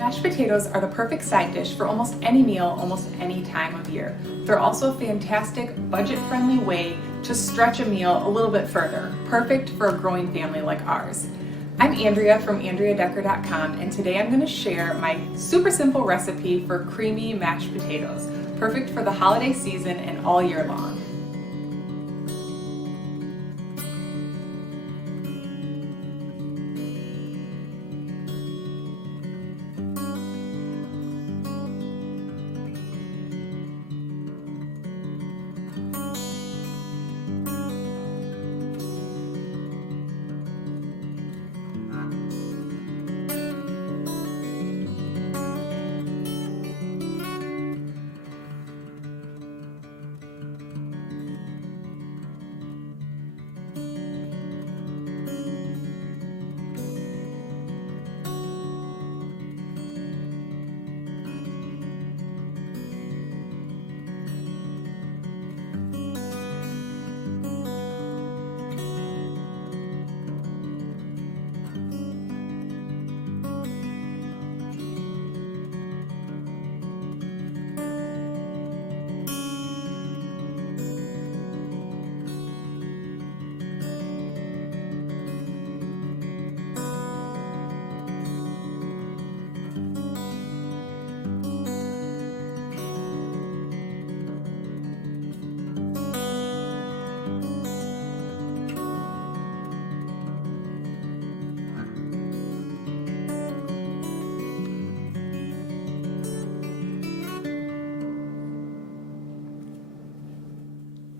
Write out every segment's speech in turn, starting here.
Mashed potatoes are the perfect side dish for almost any meal, almost any time of year. They're also a fantastic, budget-friendly way to stretch a meal a little bit further, perfect for a growing family like ours. I'm Andrea from AndreaDecker.com, and today I'm going to share my super simple recipe for creamy mashed potatoes, perfect for the holiday season and all year long.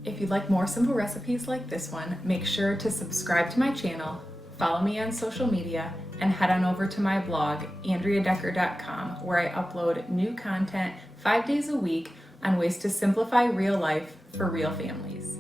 If you'd like more simple recipes like this one, make sure to subscribe to my channel, follow me on social media, and head on over to my blog, AndreaDecker.com, where I upload new content 5 days a week on ways to simplify real life for real families.